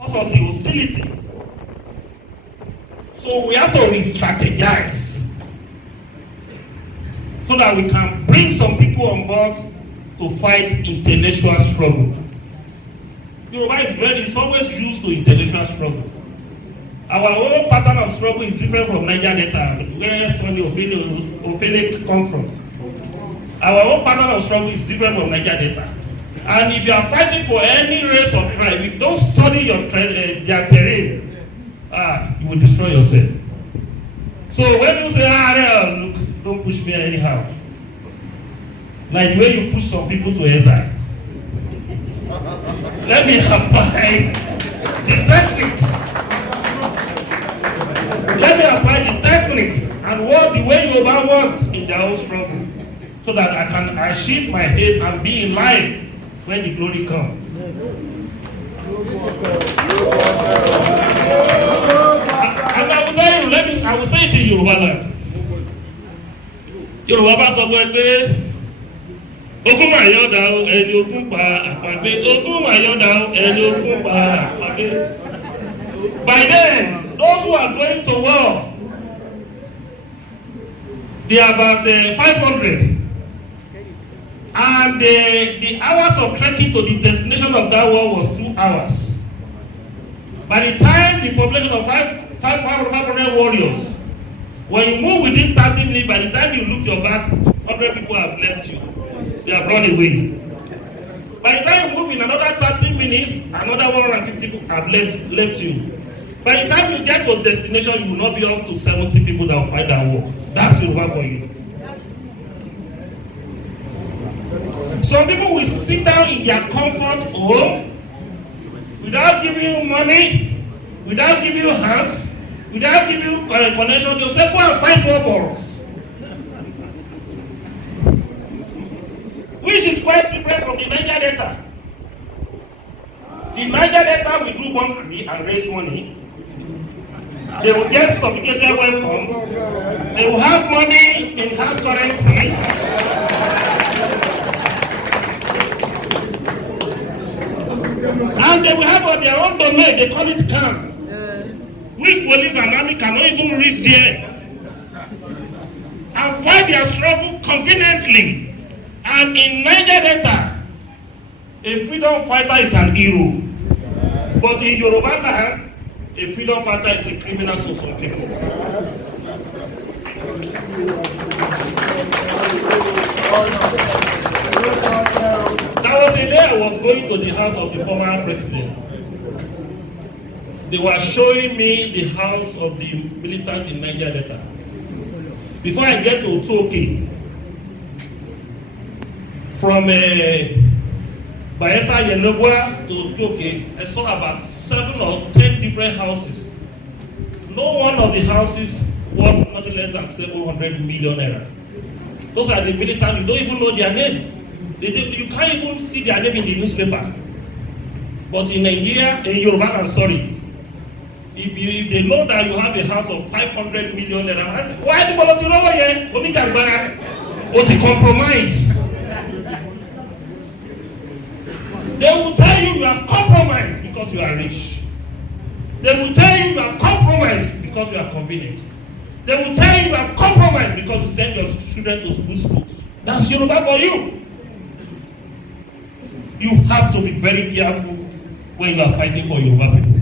because of the hostility. So we have to re-strategize so that we can bring some people on board to fight intellectual struggle. Yoruba is always used to intellectual struggle. Our own pattern of struggle is different from Niger Delta, where Sunday Opele come from. Our own pattern of struggle is different from Niger Delta. And if you are fighting for any race or tribe, if you don't study their terrain, you will destroy yourself. So when you say, look, don't push me anyhow. Like the way you push some people to exile. Let me apply the technique. Let me apply the technique and what the way you want in their own struggle, so that I can achieve my aim and be in life when the glory comes. And I will tell you, I will say it in Yoruba land. Yoruba sọ fún ẹ pé ogún mà yọ̀dà o ẹni ogún pa àpàgbé, ogún mà yọ̀dà o ẹni ogún pa àpàgbé. By then, those who are going to war, they are about 500. And the hours of trekking to the destination of that war was 2 hours. By the time the population of 500 warriors, when you move within 30 minutes, by the time you look your back, 100 people have left you. They have run away. By the time you move in another 30 minutes, another 150 people have left you. By the time you get to destination, you will not be up to 70 people that will fight that war. That's Yoruba for you. Some people will sit down in their comfort home without giving you money, without giving you hands, without giving you connection. They'll say, go and fight war for us. Which is quite different from the Niger Delta. The Niger Delta will do one and raise money. They will get sophisticated weapons. They will have money in hard currency. And they will have on their own domain, they call it camp. Which police and army cannot even reach there. And fight their struggle conveniently. And in Niger Delta, a freedom fighter is an hero. But in Yoruba land, a freedom fighter is a criminal to some people. There was a day I was going to the house of the former president. They were showing me the house of the militant in Niger Delta. Before I get to Otuoke, from Bayelsa Yenogwa to Otuoke, I saw about 7 or 10 different houses. No one of the houses worth nothing less than 700 million naira. Those are the militants, you don't even know their name. You can't even see their name in the newspaper. But in Nigeria, in Yoruba, I'm sorry, if they know that you have a house of 500 million naira, why the politician over here? Or the compromise? They will tell you have compromised because you are rich. They will tell you have compromised because you are convenient. They will tell you have compromised because you send your children to good schools. That's Yoruba for you. You have to be very careful when you are fighting for Yoruba people.